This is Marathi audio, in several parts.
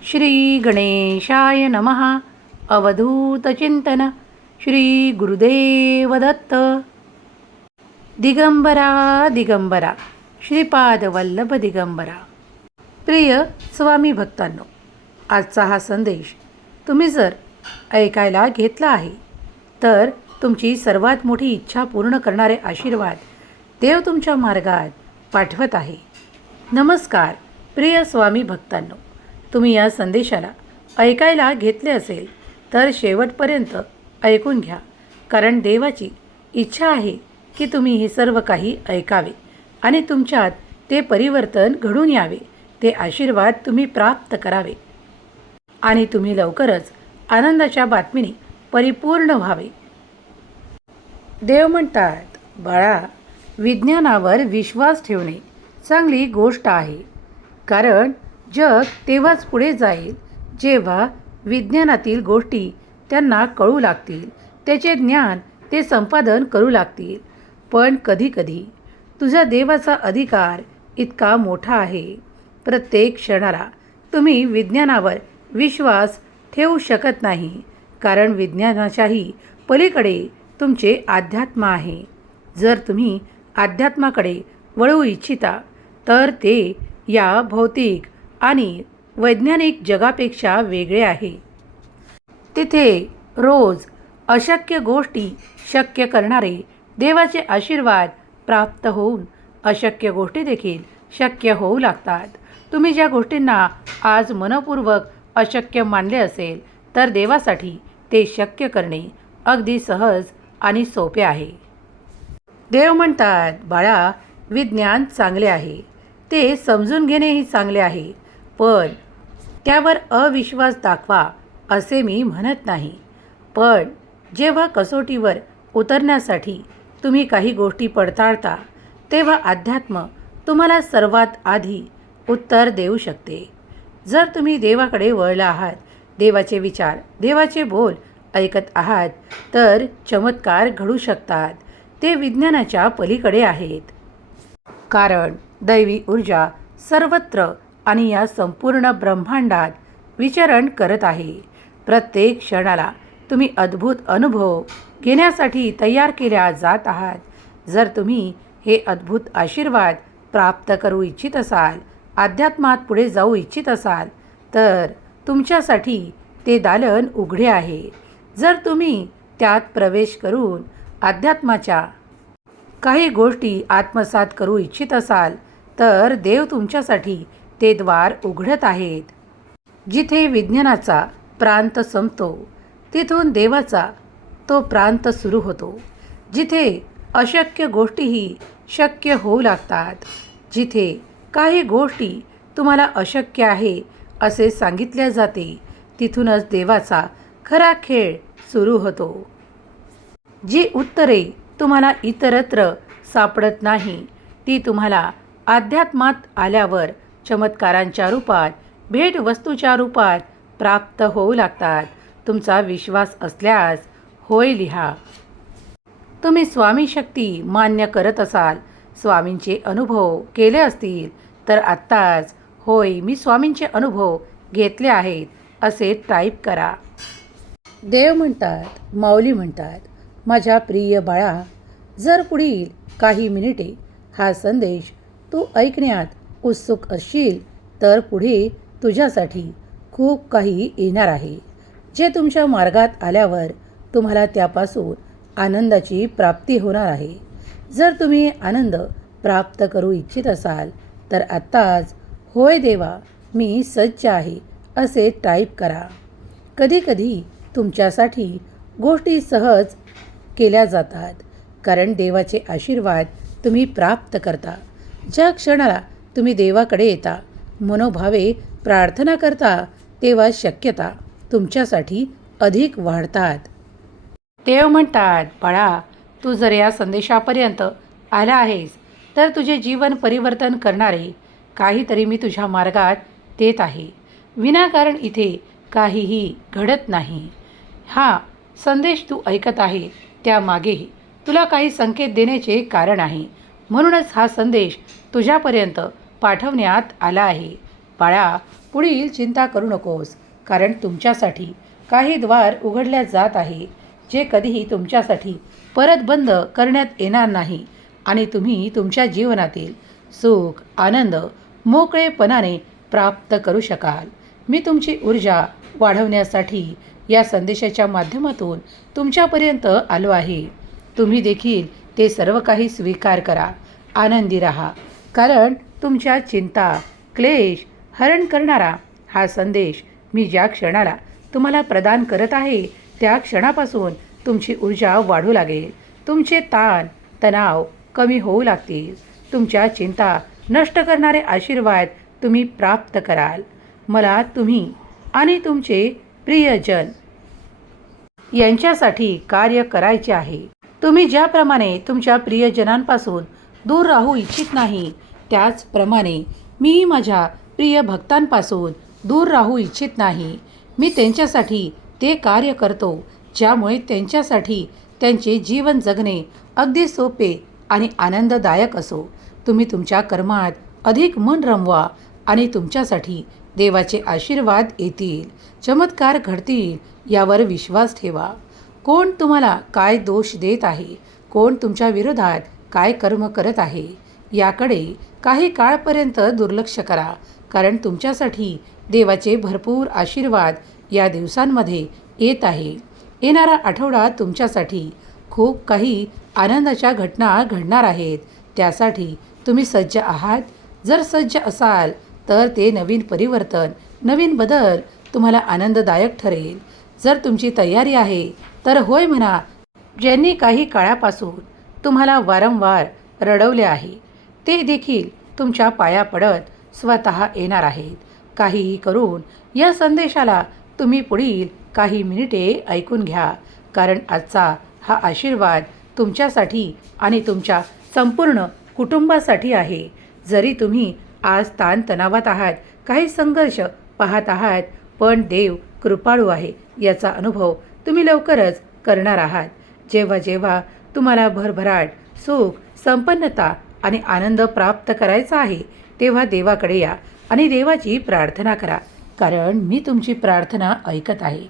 श्री गणेशाय नमः. अवधूतचिंतन श्री गुरुदेव दत्त दिगंबरा दिगंबरा. श्रीपादवल्लभ दिगंबरा. प्रिय स्वामी भक्तांनो आजचा हा संदेश तुम्ही जर ऐकायला घेतला आहे तर तुमची सर्वात मोठी इच्छा पूर्ण करणारे आशीर्वाद देव तुमच्या मार्गात पाठवत आहे. नमस्कार प्रिय स्वामी भक्तांनो. तुम्ही या संदेशाला ऐकायला घेतले असेल तर शेवटपर्यंत ऐकून घ्या. कारण देवाची इच्छा आहे की तुम्ही हे सर्व काही ऐकावे आणि तुमच्यात ते परिवर्तन घडून यावे. ते आशीर्वाद तुम्ही प्राप्त करावे. आणि तुम्ही लवकरच आनंदाच्या बातमीने परिपूर्ण व्हावे. देव म्हणतात बाळा विज्ञानावर विश्वास ठेवणे चांगली गोष्ट आहे. कारण जग तेव्हाच पुढे जाईल जेव्हा विज्ञानातील गोष्टी त्यांना कळू लागतील. त्याचे ज्ञान ते संपादन करू लागतील. पण कधीकधी तुझ्या देवाचा अधिकार इतका मोठा आहे. प्रत्येक क्षणाला तुम्ही विज्ञानावर विश्वास ठेवू शकत नाही. कारण विज्ञानाच्याही पलीकडे तुमचे अध्यात्म आहे. जर तुम्ही अध्यात्माकडे वळू इच्छिता तर ते या भौतिक आणि वैज्ञानिक जगापेक्षा वेगळे आहे. तिथे रोज अशक्य गोष्टी शक्य करणारे देवाचे आशीर्वाद प्राप्त होऊन अशक्य गोष्टी देखील शक्य होऊ लागतात. तुम्ही ज्या गोष्टींना आज मनपूर्वक अशक्य मानले असेल तर देवासाठी ते शक्य करणे अगदी सहज आणि सोपे आहे. देव म्हणतात बाळा विज्ञान चांगले आहे. ते समजून घेणेही चांगले आहे. पण त्यावर अविश्वास दाखवा असे मी म्हणत नाही. पण जेव्हा कसोटीवर उतरण्यासाठी तुम्ही काही गोष्टी पडताळता तेव्हा अध्यात्म तुम्हाला सर्वात आधी उत्तर देऊ शकते. जर तुम्ही देवाकडे वळला आहात देवाचे विचार देवाचे बोल ऐकत आहात तर चमत्कार घडू शकतात. ते विज्ञानाच्या पलीकडे आहेत. कारण दैवी ऊर्जा सर्वत्र आणि या संपूर्ण ब्रह्मांडात विचरण करत आहे. प्रत्येक क्षणाला तुम्ही अद्भुत अनुभव घेण्यासाठी तयार केल्या जात आहात. जर तुम्ही हे अद्भुत आशीर्वाद प्राप्त करू इच्छित असाल अध्यात्मात पुढे जाऊ इच्छित असाल तर तुमच्यासाठी ते दालन उघडे आहे. जर तुम्ही त्यात प्रवेश करून अध्यात्माच्या काही गोष्टी आत्मसात करू इच्छित असाल तर देव तुमच्यासाठी ते द्वार उघडत आहेत. जिथे विज्ञानाचा प्रांत संपतो तिथून देवाचा तो प्रांत सुरू होतो. जिथे अशक्य गोष्टीही शक्य होऊ लागतात जिथे काही गोष्टी तुम्हाला अशक्य आहे असे सांगितले जाते तिथूनच देवाचा खरा खेळ सुरू होतो. जी उत्तरे तुम्हाला इतरत्र सापडत नाही ती तुम्हाला अध्यात्मात आल्यावर चमत्कारांच्या रूपात भेटवस्तूच्या रूपात प्राप्त होऊ लागतात. तुमचा विश्वास असल्यास होय लिहा. तुम्ही स्वामी शक्ती मान्य करत असाल स्वामींचे अनुभव केले असतील तर आत्ताच होय मी स्वामींचे अनुभव घेतले आहेत असे टाईप करा. देव म्हणतात माऊली म्हणतात माझ्या प्रिय बाळा जर पुढील काही मिनिटे हा संदेश तू ऐकण्यात उत्सुक असशील तर पुढे तुझ्यासाठी खूप काही येणार आहे. जे तुमच्या मार्गात आल्यावर तुम्हाला त्यापासून आनंदाची प्राप्ती होणार आहे. जर तुम्ही आनंद प्राप्त करू इच्छित असाल तर आत्ताच होय देवा मी सज्ज आहे असे टाईप करा. कधीकधी तुमच्यासाठी गोष्टी सहज केल्या जातात कारण देवाचे आशीर्वाद तुम्ही प्राप्त करता. ज्या क्षणाला तुम्ही देवाकडे येता. मनोभावे प्रार्थना करता तेव्हा शक्यता तुमच्यासाठी अधिक वाढतात. देव म्हणतात बाळा तू जर या संदेशापर्यंत आला आहेस तर तुझे जीवन परिवर्तन करणारे काहीतरी मी तुझ्या मार्गात देत आहे. विनाकारण इथे काहीही घडत नाही. हा संदेश तू ऐकत आहे त्यामागेही तुला काही संकेत देण्याचे कारण आहे. म्हणूनच हा संदेश तुझ्यापर्यंत पाठवण्यात आला आहे. बाळा पुढील चिंता करू नकोस कारण तुमच्यासाठी काही द्वार उघडल्या जात आहे जे कधीही तुमच्यासाठी परत बंद करण्यात येणार नाही आणि तुम्ही तुमच्या जीवनातील सुख आनंद मोकळेपणाने प्राप्त करू शकाल. मी तुमची ऊर्जा वाढवण्यासाठी या संदेशाच्या माध्यमातून तुमच्यापर्यंत आलो आहे. तुम्ही देखील ते सर्व काही स्वीकार करा. आनंदी राहा. कारण तुमच्या चिंता क्लेश हरण करणारा हा संदेश मी ज्या क्षणाला तुम्हाला प्रदान करत आहे त्या क्षणापासून तुमची ऊर्जा वाढू लागेल. तुमचे ताण तणाव कमी होऊ लागतील. तुमच्या चिंता नष्ट करणारे आशीर्वाद तुम्ही प्राप्त कराल. मला तुम्ही आणि तुमचे प्रियजन यांच्यासाठी कार्य करायचे आहे. तुम्ही ज्याप्रमाणे तुमच्या प्रियजनांपासून दूर राहू इच्छित नाही त्याचप्रमाणे मी माझ्या प्रिय भक्तांपासून दूर राहू इच्छित नाही. मी त्यांच्यासाठी ते कार्य करतो ज्यामुळे त्यांच्यासाठी त्यांचे जीवन जगणे अगदी सोपे आणि आनंददायक असो. तुम्ही तुमच्या कर्मात अधिक मन रमवा आणि तुमच्यासाठी देवाचे आशीर्वाद येतील. चमत्कार घडतील यावर विश्वास ठेवा. कोण तुम्हाला काय दोष देत आहे? कोण तुमच्या विरोधात काय कर्म करत आहे? याकडे काही काळपर्यंत दुर्लक्ष करा कारण तुमच्यासाठी देवाचे भरपूर आशीर्वाद या दिवसांमध्ये येत आहे. येणारा आठवडा तुमच्यासाठी खूप काही आनंदाच्या घटना घडणार आहेत. त्यासाठी तुम्ही सज्ज आहात. जर सज्ज असाल तर ते नवीन परिवर्तन नवीन बदल तुम्हाला आनंददायक ठरेल. जर तुमची तयारी आहे तर होय म्हणा ज्यांनी काही काळापासून तुम्हाला वारंवार रडवले आहे ते देखील तुमच्या पाया पडत स्वतः येणार आहेत. काहीही करून या संदेशाला तुम्ही पुढील काही मिनिटे ऐकून घ्या कारण आजचा हा आशीर्वाद तुमच्यासाठी आणि तुमच्या संपूर्ण कुटुंबासाठी आहे. जरी तुम्ही आज ताणतणावात आहात काही संघर्ष पाहत आहात पण देव कृपाळू आहे याचा अनुभव तुम्ही लवकरच करणार आहात. जेव्हा जेव्हा तुम्हाला भरभराट सुख संपन्नता आणि आनंद प्राप्त करायचा आहे तेव्हा देवाकडे या आणि देवाची प्रार्थना करा. कारण मी तुमची प्रार्थना ऐकत आहे.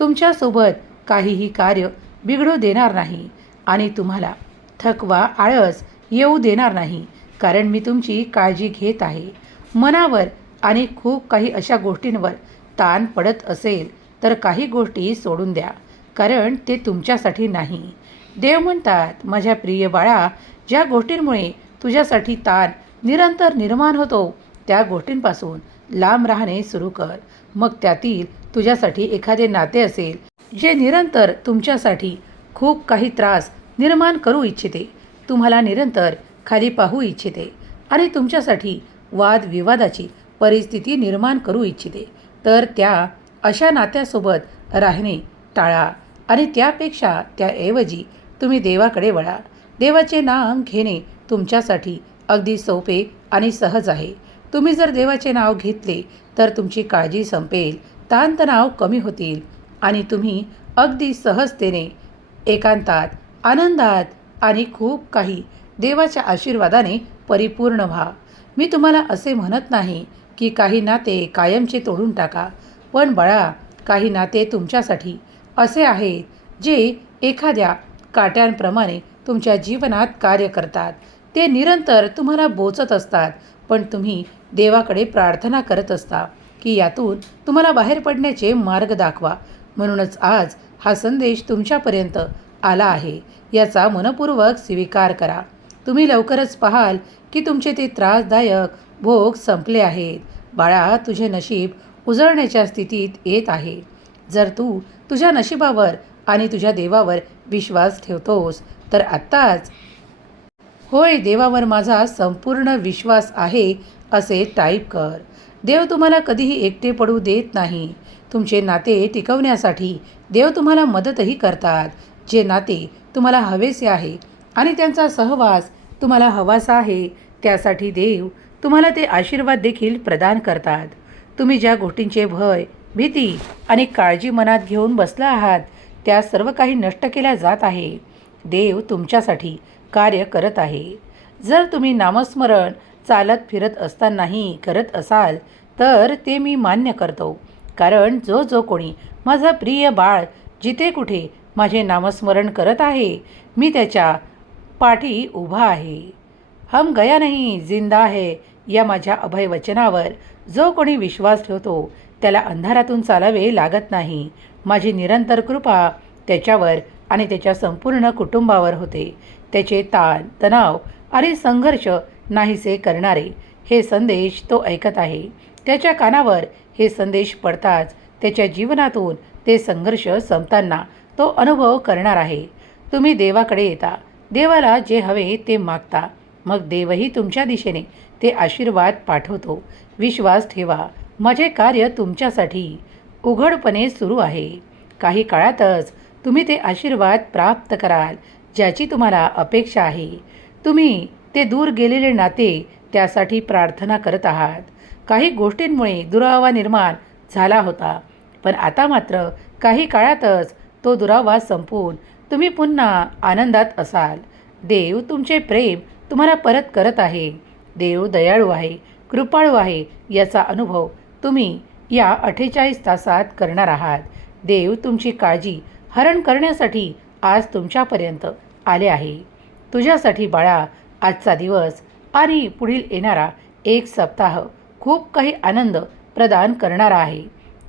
तुमच्यासोबत काहीही कार्य बिघडू देणार नाही आणि तुम्हाला थकवा आळस येऊ देणार नाही कारण मी तुमची काळजी घेत आहे. मनावर आणि खूप काही अशा गोष्टींवर ताण पडत असेल तर काही गोष्टी सोडून द्या कारण ते तुमच्यासाठी नाही. देव म्हणतात माझ्या प्रिय बाळा ज्या गोष्टींमुळे तुझ्यासाठी ताण निरंतर निर्माण होतो त्या गोष्टींपासून लांब राहणे सुरू कर. मग त्यातील तुझ्यासाठी एखादे नाते असेल जे निरंतर तुमच्यासाठी खूप काही त्रास निर्माण करू इच्छिते. तुम्हाला निरंतर खाली पाहू इच्छिते आणि तुमच्यासाठी वादविवादाची परिस्थिती निर्माण करू इच्छिते. तर त्या अशा नात्यासोबत राहणे टाळा आणि त्यापेक्षा त्याऐवजी तुम्ही देवाकडे वळा. देवाचे नाम घेणे तुमच्यासाठी अगदी सोपे आणि सहज आहे. तुम्ही जर देवाचे नाव घेतले तर तुमची काळजी संपेल ताणतणाव कमी होतील आणि तुम्ही अगदी सहजतेने एकांतात आनंदात आणि खूप काही देवाच्या आशीर्वादाने परिपूर्ण व्हा. मी तुम्हाला असे म्हणत नाही की काही नाते कायमचे तोडून टाका. पण बाळा काही नाते तुमच्यासाठी असे आहेत जे एखाद्या काट्यांप्रमाणे तुमच्या जीवनात कार्य करतात. ते निरंतर तुम्हाला बोचत असतात पण तुम्ही देवाकडे प्रार्थना करत असता की यातून तुम्हाला बाहेर पडण्याचे मार्ग दाखवा. म्हणूनच आज हा संदेश तुमच्यापर्यंत आला आहे. याचा मनपूर्वक स्वीकार करा. तुम्ही लवकरच पाहाल की तुमचे ते त्रासदायक भोग संपले आहेत. बाळा तुझे नशीब उजळण्याच्या स्थितीत येत आहे. जर तू तुझ्या नशिबावर आणि तुझ्या देवावर विश्वास ठेवतोस तर आत्ताच होय देवावर माझा संपूर्ण विश्वास आहे असे टाईप कर. देव तुम्हाला कधीही एकटे पडू देत नाही. तुमचे नाते टिकवण्यासाठी देव तुम्हाला मदतही करतात. जे नाते तुम्हाला हवेसे आहे आणि त्यांचा सहवास तुम्हाला हवासा आहे त्यासाठी देव तुम्हाला ते आशीर्वाद देखील प्रदान करतात. तुम्ही ज्या गोष्टींचे भय भीती आणि काळजी मनात घेऊन बसला आहात त्या सर्व काही नष्ट केल्या जात आहे. देव तुमच्यासाठी कार्य करत आहे. जर तुम्ही नामस्मरण चालत फिरत असतानाही करत असाल तर ते मी मान्य करतो. कारण जो जो कोणी माझा प्रिय बाळ जिथे कुठे माझे नामस्मरण करत आहे मी त्याच्या पाठी उभा आहे. हम गया नाही जिंदा आहे या माझ्या अभय वचनावर जो कोणी विश्वास ठेवतो त्याला अंधारातून चालावे लागत नाही. माझी निरंतर कृपा त्याच्यावर आणि त्याच्या संपूर्ण कुटुंबावर होते. त्याचे ताण तणाव आणि संघर्ष नाहीसे करणारे हे संदेश तो ऐकत आहे. त्याच्या कानावर हे संदेश पडताच त्याच्या जीवनातून ते संघर्ष संपताना तो अनुभव करणार आहे. तुम्ही देवाकडे येता. देवाला जे हवे ते मागता. मग देवही तुमच्या दिशेने ते आशीर्वाद पाठवतो. विश्वास ठेवा. माझे कार्य तुमच्यासाठी उघडपणे सुरू आहे. काही काळातच तुम्ही ते आशीर्वाद प्राप्त कराल ज्याची तुम्हाला अपेक्षा आहे. तुम्ही ते दूर गेलेले नाते त्यासाठी प्रार्थना करत आहात. काही गोष्टींमुळे दुरावा निर्माण झाला होता. पण आता मात्र काही काळातच तो दुरावा संपून तुम्ही पुन्हा आनंदात असाल. देव तुमचे प्रेम तुम्हाला परत करत आहे. देव दयाळू आहे कृपाळू आहे याचा अनुभव तुम्ही या अठ्ठेचाळीस तासात करणार आहात. देव तुमची काळजी हरण करण्यासाठी आज तुमच्यापर्यंत आले आहे. तुझ्यासाठी बाळा आजचा दिवस आणि पुढील येणारा एक सप्ताह खूप काही आनंद प्रदान करणारा आहे.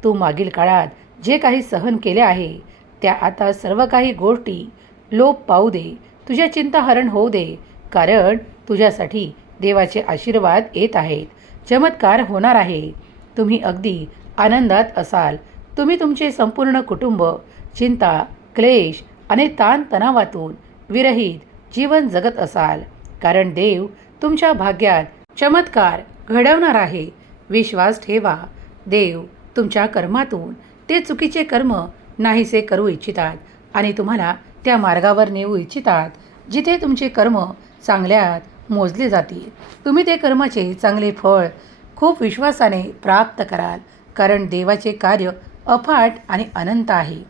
तू मागील काळात जे काही सहन केले आहे त्या आता सर्व काही गोष्टी लोप पाहू दे. तुझ्या चिंता हरण होऊ दे कारण तुझ्यासाठी देवाचे आशीर्वाद येत आहेत. चमत्कार होणार आहे. तुम्ही अगदी आनंदात असाल. तुम्ही तुमचे संपूर्ण कुटुंब चिंता क्लेश आणि ताणतणावातून विरहित जीवन जगत असाल. कारण देव तुमच्या भाग्यात चमत्कार घडवणार आहे. विश्वास ठेवा. देव तुमच्या कर्मातून ते चुकीचे कर्म नाहीसे करू इच्छितात आणि तुम्हाला त्या मार्गावर नेऊ इच्छितात जिथे तुमचे कर्म चांगल्यात मोजले जाते तुम्ही ते कर्माचे चांगले फळ खूप विश्वासाने प्राप्त कराल कारण देवाचे कार्य अफाट आणि अनंत आहे.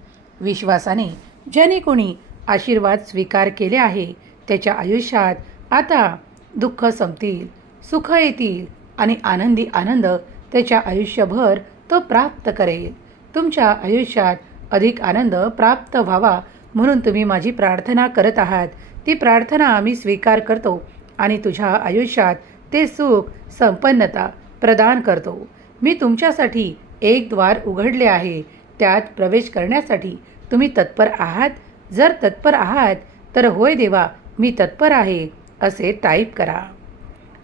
विश्वासाने ज्याने कोणी आशीर्वाद स्वीकार केले आहे त्याच्या आयुष्यात आता दुःख संपतील सुख येतील आणि आनंदी आनंद त्याच्या आयुष्यभर तो प्राप्त करेल. तुमच्या आयुष्यात अधिक आनंद प्राप्त व्हावा म्हणून तुम्ही माझी प्रार्थना करत आहात. ती प्रार्थना आम्ही स्वीकार करतो. आणि तुझ्या आयुष्यात ते सुख संपन्नता प्रदान करतो. मी तुमच्यासाठी एक द्वार उघडले आहे. त्यात प्रवेश करण्यासाठी तुम्ही तत्पर आहात. जर तत्पर आहात तर होय देवा मी तत्पर आहे असे टाईप करा.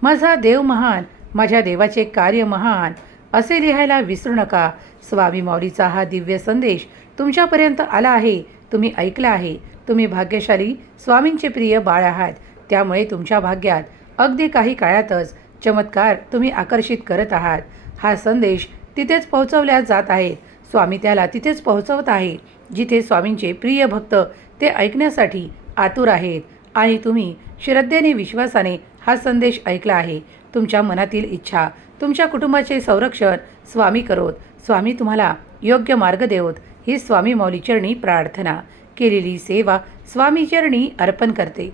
माझा देव महान माझ्या देवाचे कार्य महान असे लिहायला विसरू नका. स्वामी माऊलीचा हा दिव्य संदेश तुमच्यापर्यंत आला आहे. तुम्ही ऐकला आहे. तुम्ही भाग्यशाली स्वामींचे प्रिय बाळ आहात. त्यामुळे तुमच्या भाग्यात अगदी काही काळातच चमत्कार तुम्ही आकर्षित करत आहात. हा संदेश तिथेच पोहोचवल्या जात आहे. स्वामी त्याला तिथेच पोहोचवत आहे जिथे स्वामींचे प्रिय भक्त ते ऐकण्यासाठी आतुर आहेत. आणि तुम्ही श्रद्धेने विश्वासाने हा संदेश ऐकला आहे. तुमच्या मनातील इच्छा तुमच्या कुटुंबाचे संरक्षण स्वामी करोत. स्वामी तुम्हाला योग्य मार्ग देवत. ही स्वामी मौलीचरणी प्रार्थना. केलेली सेवा स्वामीचरणी अर्पण करते.